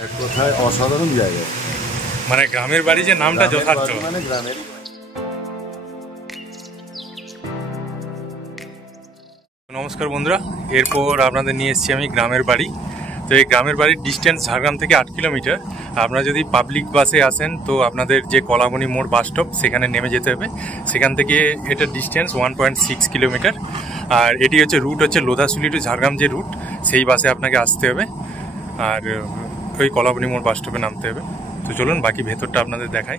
এক কথায় অসাধারণ জায়গা, মানে গ্রামের বাড়ি যে নামটা যথার্থ। মানে গ্রামের। নমস্কার বন্ধুরা, এরপর আপনাদের নিয়ে এসেছি আমি গ্রামের বাড়ি। তো এই গ্রামের বাড়ির ডিস্টেন্স ঝাড়গ্রাম থেকে 8 কিলোমিটার। আপনারা যদি পাবলিক বাসে আসেন তো আপনাদের যে কলামণি মোড় বাস স্টপ সেখানে নেমে যেতে হবে। সেখান থেকে এটা ডিস্টেন্স 1.6 কিলোমিটার। আর এটি হচ্ছে রুট হচ্ছে লোধাশুলি টু ঝাড়গ্রাম যে রুট, সেই বাসে আপনাকে আসতে হবে আর ওই কলামণি মোড় বাস স্টপে নামতে হবে। তো চলুন বাকি ভেতরটা আপনাদের দেখাই।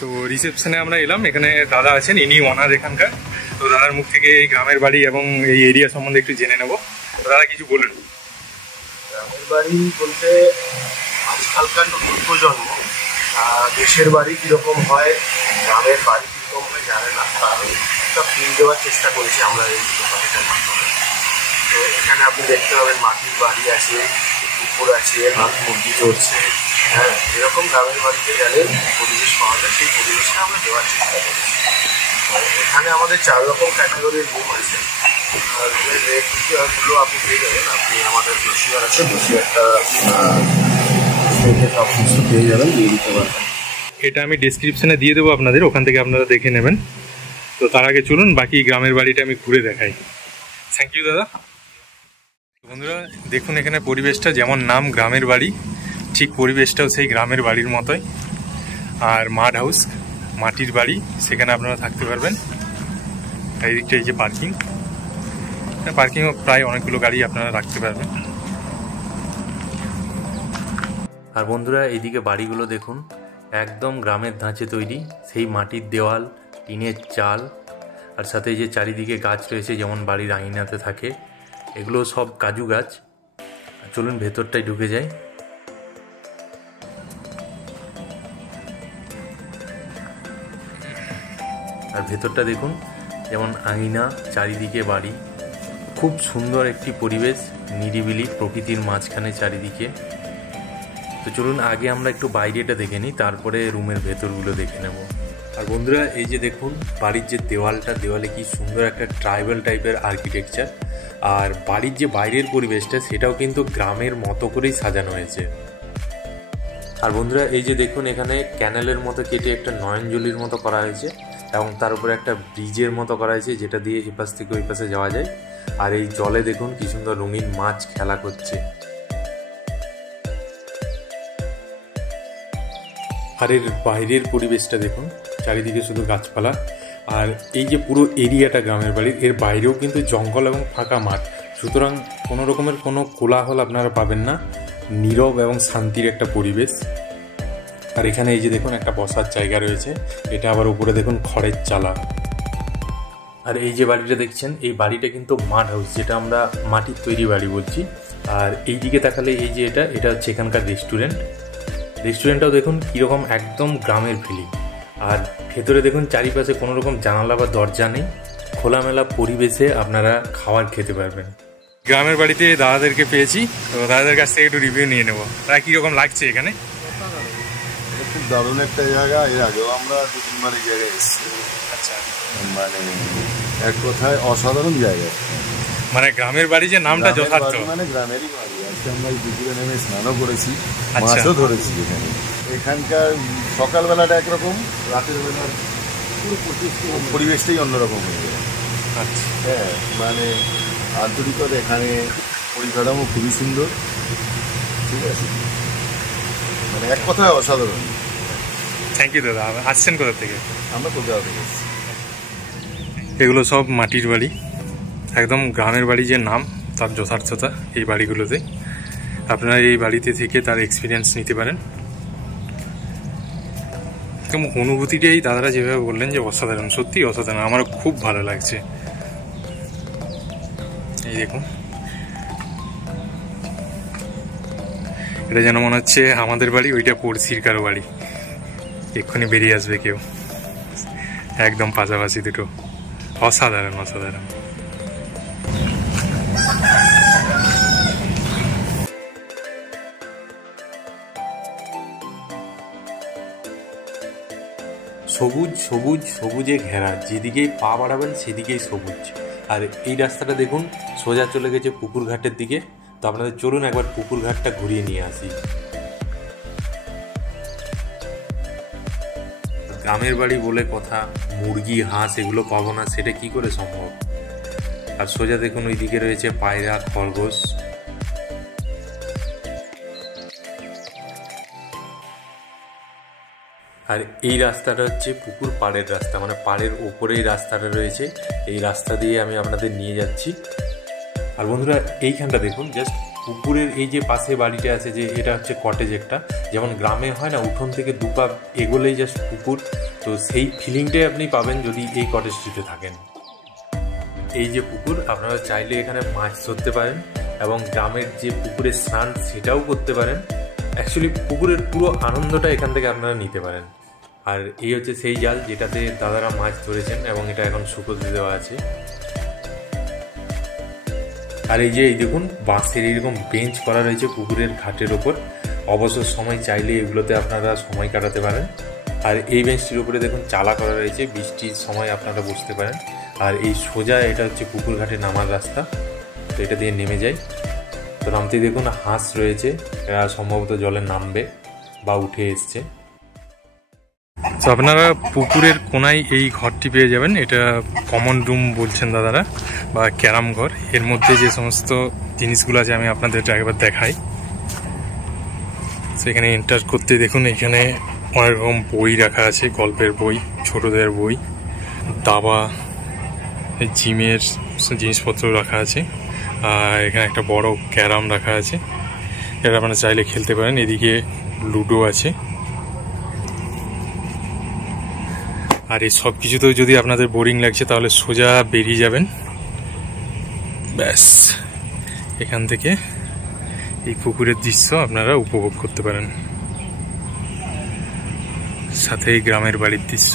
তো রিসেপশনে আমরা এলাম, এখানে দাদা আছেন, ইনি ওনার এখানকার। তো দাদার মুখ থেকে এই গ্রামের বাড়ি এবং এই এরিয়া সম্বন্ধে একটু জেনে নেব। দাদা কিছু বলুন। গ্রামের বাড়ি বলতে আজকালকার নতুন প্রজন্ম দেশের বাড়ি কীরকম হয়, গ্রামের বাড়ি কীরকম হয় জানে না, তার একটা ফিল দেওয়ার চেষ্টা করেছি আমরা এই প্রপার্টিটার মাধ্যমে। তো এখানে আপনি দেখতে পাবেন মাটির বাড়ি আছে, পুকুর আছে, হাঁস মুরগি চড়ছে। হ্যাঁ, এরকম গ্রামের বাড়িতে গেলে পরিবেশ পাওয়া যায়, সেই পরিবেশটা আমরা দেওয়ার চেষ্টা করেছি। এখানে আমাদের 4 রকম ক্যাটাগরির রুম আছে। রুমের রেটগুলো আপনি পেয়ে যাবেন। আপনি আমাদের ব্রোশিওর আছে, ব্রোশিওরটা সব কিছু পেয়ে যাবেন, দিয়ে দিতে পারবেন। এটা আমি ডেসক্রিপশনে দিয়ে দেবো আপনাদের, ওখান থেকে আপনারা দেখে নেবেন। তো তার আগে চলুন বাকি গ্রামের বাড়িটা আমি ঘুরে দেখাই। থ্যাংক ইউ দাদা। বন্ধুরা দেখুন, এখানে পরিবেশটা যেমন নাম গ্রামের বাড়ি, ঠিক পরিবেশটাও সেই গ্রামের বাড়ির মতোই। আর মাড হাউস, মাটির বাড়ি, সেখানে আপনারা থাকতে পারবেন। এই দিকটা এই যে পার্কিংও প্রায় অনেকগুলো গাড়ি আপনারা রাখতে পারবেন। আর বন্ধুরা এইদিকে বাড়িগুলো দেখুন, একদম গ্রামের ধাঁচে তৈরি, সেই মাটির দেওয়াল, টিনের চাল, আর সাথে যে চারিদিকে গাছ রয়েছে যেমন বাড়ির আঙিনাতে থাকে, এগুলো সব কাজু গাছ। চলুন ভেতরটায় ঢুকে যাই। আর ভেতরটা দেখুন, যেমন আঙিনা, চারিদিকে বাড়ি, খুব সুন্দর একটি পরিবেশ, নিরিবিলি, প্রকৃতির মাঝখানে চারিদিকে। তো চলুন আগে আমরা একটু বাইরেটা দেখে নিই, তারপরে রুমের ভেতরগুলো দেখে নেব। আর বন্ধুরা এই যে দেখুন, বাড়ির যে দেওয়ালে কি সুন্দর একটা ট্রাইবাল টাইপের আর্কিটেকচার। আর বাড়ির যে বাইরের পরিবেশটা সেটাও কিন্তু গ্রামের মতো করেই সাজানো হয়েছে। আর বন্ধুরা এই যে দেখুন, এখানে ক্যানেলের মতো কেটে একটা নয়নজলির মতো করা হয়েছে এবং তার উপরে একটা ব্রিজের মতো করা হয়েছে, যেটা দিয়ে এ পাশ থেকে ওই পাশে যাওয়া যায়। আর এই জলে দেখুন কি সুন্দর রঙিন মাছ খেলা করছে। আর এর বাইরের পরিবেশটা দেখুন, চারিদিকে শুধু গাছপালা। আর এই যে পুরো এরিয়াটা গ্রামের বাড়ির, এর বাইরেও কিন্তু জঙ্গল এবং ফাঁকা মাঠ, সুতরাং কোনো রকমের কোনো কোলাহল আপনারা পাবেন না, নীরব এবং শান্তির একটা পরিবেশ। আর এখানে এই যে দেখুন একটা বসার জায়গা রয়েছে, এটা আবার উপরে দেখুন খড়ের চালা। আর এই যে বাড়িটা দেখছেন, এই বাড়িটা কিন্তু মাড হাউস, যেটা আমরা মাটির তৈরি বাড়ি বলছি। আর এই দিকে তাকালে এই যে এটা হচ্ছে এখানকার রেস্টুরেন্টটাও দেখুন কীরকম একদম গ্রামের ফিলিং। আর ভেতরে দেখুন চারিপাশে কোনো রকম জানালা বা দরজা নেই, খোলামেলা পরিবেশে আপনারা খাবার খেতে পারবেন। গ্রামের বাড়িতে দাদাদেরকে পেয়েছি, তো দাদাদের কাছ থেকে একটু রিভিউ নিয়ে নেবো, তারা কীরকম লাগছে এখানে। খুব দারুণ একটা জায়গা, এর আগেও আমরা 2-3বার এই জায়গায় এসেছি। আচ্ছা, মানে এক কথায় অসাধারণ জায়গা, মানে গ্রামের বাড়ি যে নামটা যথার্থ, মানে গ্রামেরই বাড়ি। আজকে আমরা এই পুকুরে নেমে স্নানও করেছি, মাছও ধরেছি এখানে। এখানকার সকালবেলাটা একরকম, রাতের বেলার পরিবেশটাই অন্যরকম হয়ে যায়। আচ্ছা, হ্যাঁ, মানে আন্তরিকতা, এখানে পরিকাঠামো খুবই সুন্দর, ঠিক আছে, মানে এক কথায় অসাধারণ। থ্যাংক ইউ দাদা। আসছেন কোথা থেকে? আমরা কলকাতা থেকে এসেছি। এগুলো সব মাটির বাড়ি, একদম গ্রামের বাড়ি যে নাম তার যথার্থতা এই বাড়িগুলোতে। আপনারা এই বাড়িতে থেকে তার এক্সপিরিয়েন্স নিতে পারেন। একদম অনুভূতিটাই দাদারা যেভাবে বললেন যে অসাধারণ, সত্যি অসাধারণ, আমার খুব ভালো লাগছে। এই দেখুন, এটা যেন মনে হচ্ছে আমাদের বাড়ি, ওইটা পড়শির কারো বাড়ি, এক্ষুনি বেরিয়ে আসবে কেউ, একদম পাশাপাশি দুটো, অসাধারণ অসাধারণ। সবুজ সবুজ সবুজে ঘেরা, যেদিকেই পা বাড়াবেন সেদিকেই সবুজ। আর এই রাস্তাটা দেখুন সোজা চলে গেছে পুকুর ঘাটের দিকে। তো আপনাদের চলুন একবার পুকুর ঘাটটা ঘুরিয়ে নিয়ে আসি। গ্রামের বাড়ি বলে কথা, মুরগি হাঁস এগুলো পাবো না সেটা কি করে সম্ভব? আর সোজা দেখুন ওইদিকে রয়েছে পায়রা, খরগোশ। আর এই রাস্তাটা হচ্ছে পুকুর পাড়ের রাস্তা, মানে পাড়ের ওপরেই রাস্তাটা রয়েছে। এই রাস্তা দিয়ে আমি আপনাদের নিয়ে যাচ্ছি। আর বন্ধুরা এইখানটা দেখুন, জাস্ট পুকুরের এই যে পাশে বাড়িটা আছে, যে এটা হচ্ছে কটেজ একটা, যেমন গ্রামে হয় না উঠোন থেকে দুপা এগোলেই জাস্ট পুকুর, তো সেই ফিলিংটাই আপনি পাবেন যদি এই কটেজটিতে থাকেন। এই যে পুকুর, আপনারা চাইলে এখানে মাছ ধরতে পারেন এবং গ্রামের যে পুকুরে স্নান সেটাও করতে পারেন। অ্যাকচুয়ালি পুকুরের পুরো আনন্দটা এখান থেকে আপনারা নিতে পারেন। আর এই হচ্ছে সেই জাল যেটাতে দাদারা মাছ ধরেছেন এবং এটা এখন শুকোতে দেওয়া আছে। আর এই যে এই দেখুন বাঁশের এইরকম বেঞ্চ করা রয়েছে পুকুরের ঘাটের ওপর, অবসর সময় চাইলে এগুলোতে আপনারা সময় কাটাতে পারেন। আর এই বেঞ্চটির উপরে দেখুন চালা করা রয়েছে, বৃষ্টির সময় আপনারা বসতে পারেন। আর এই সোজা এটা হচ্ছে পুকুর ঘাটে নামার রাস্তা, তো এটা দিয়ে নেমে যায়। তো নামতেই দেখুন হাঁস রয়েছে, এরা সম্ভবত জলে নামবে বা উঠে এসছে। তো আপনারা পুকুরের কোনায় এই ঘরটি পেয়ে যাবেন, এটা কমন রুম বলছেন দাদারা, বা ক্যারাম ঘর। এর মধ্যে যে সমস্ত জিনিসগুলো আছে আমি আপনাদের একবার দেখাই। সেখানে এন্টার করতে দেখুন এখানে অনেক রকম বই রাখা আছে, গল্পের বই, ছোটদের বই, দাবা, জিমের জিনিসপত্র রাখা আছে। আর এখানে একটা বড় ক্যারাম রাখা আছে, এটা আপনারা চাইলে খেলতে পারেন। এদিকে লুডো আছে। আর এই সব কিছুতেও যদি আপনাদের বোরিং লাগছে তাহলে সোজা বেরিয়ে যাবেন, ব্যাস এখান থেকে এই পুকুরের দৃশ্য আপনারা উপভোগ করতে পারেন, সাথে এই গ্রামের বাড়ির দৃশ্য।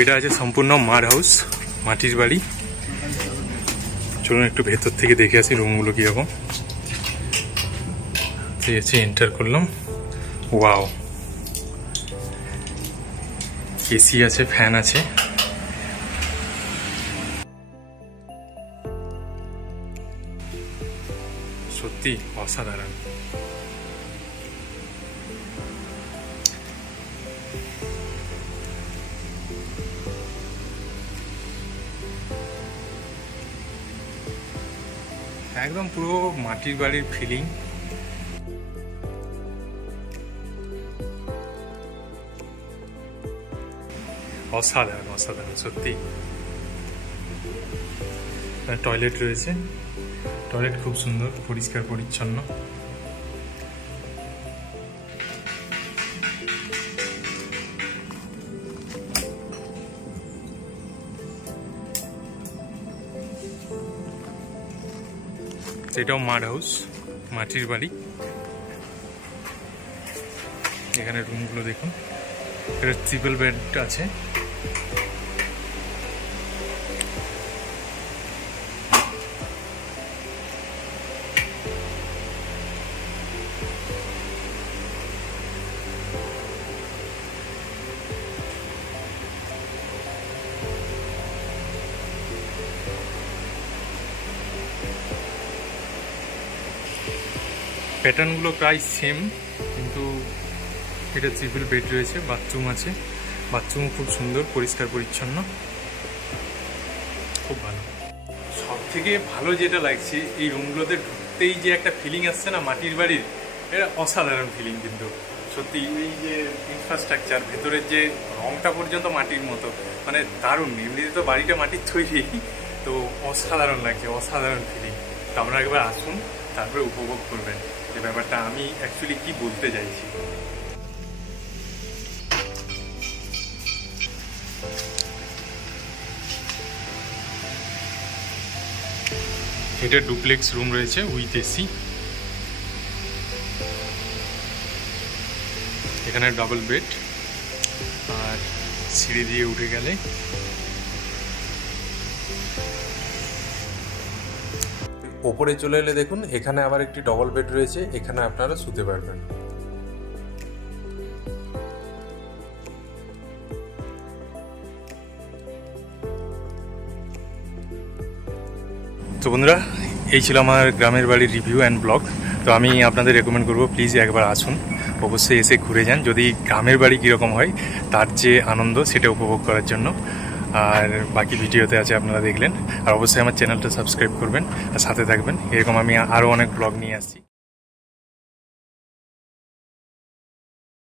এটা আছে সম্পূর্ণ মাড হাউস, মাটির বাড়ি। চলুন একটু ভেতর থেকে দেখে আসি রুমগুলো কিরকম। ঠিক আছে, এন্টার করলাম। ওয়াও, এসি আছে, ফ্যান আছে। সত্যি অসাধারণ। একদম পুরো মাটির বাড়ির ফিলিং। অসাধারণ অসাধারণ সত্যি। টয়লেট রয়েছে, টয়লেট খুব সুন্দর, পরিষ্কার পরিচ্ছন্ন। এটাও মাড হাউস, মাটির বাড়ি। এখানে রুমগুলো দেখুন, এটা ট্রিপল বেড আছে। প্যাটার্নগুলো প্রায় সেম, কিন্তু এটা ট্রিপল বেড রয়েছে, বাথরুম আছে, বাথরুম খুব সুন্দর, পরিষ্কার পরিচ্ছন্ন, খুব ভালো। সব থেকে ভালো যেটা লাগছে এই রুমগুলোতে ঢুকতেই যে একটা ফিলিং আসছে না মাটির বাড়ির, এটা অসাধারণ ফিলিং। কিন্তু সত্যি এই যে ইনফ্রাস্ট্রাকচার, ভেতরের যে রংটা পর্যন্ত মাটির মতো, মানে দারুণ। এমনিতে তো বাড়িটা মাটির তৈরি, তো অসাধারণ লাগছে, অসাধারণ ফিলিং। তো আপনারা একবার আসুন, তারপরে উপভোগ করবেন যে ব্যাপারটা আমি অ্যাকচুয়ালি কি বলতে চাইছি। এটা ডুপ্লেক্স রুম রয়েছে উইথ এসি। এখানে ডাবল বেড, আর সিঁড়ি দিয়ে উঠে গেলে ওপরে চলে এলে দেখুন এখানে আবার একটি ডবল বেড রয়েছে, এখানে আপনারা শুতে পারবেন। তো বন্ধুরা, এই ছিল আমার গ্রামের বাড়ির রিভিউ অ্যান্ড ব্লগ। তো আমি আপনাদের রেকমেন্ড করবো প্লিজ একবার আসুন, অবশ্যই এসে ঘুরে যান, যদি গ্রামের বাড়ি কীরকম হয় তার যে আনন্দ সেটা উপভোগ করার জন্য। আর বাকি ভিডিওতে আছে আপনারা দেখলেন, আর অবশ্যই আমার চ্যানেলটা সাবস্ক্রাইব করবেন আর সাথে থাকবেন, এরকম আমি আরও অনেক ব্লগ নিয়ে আসছি।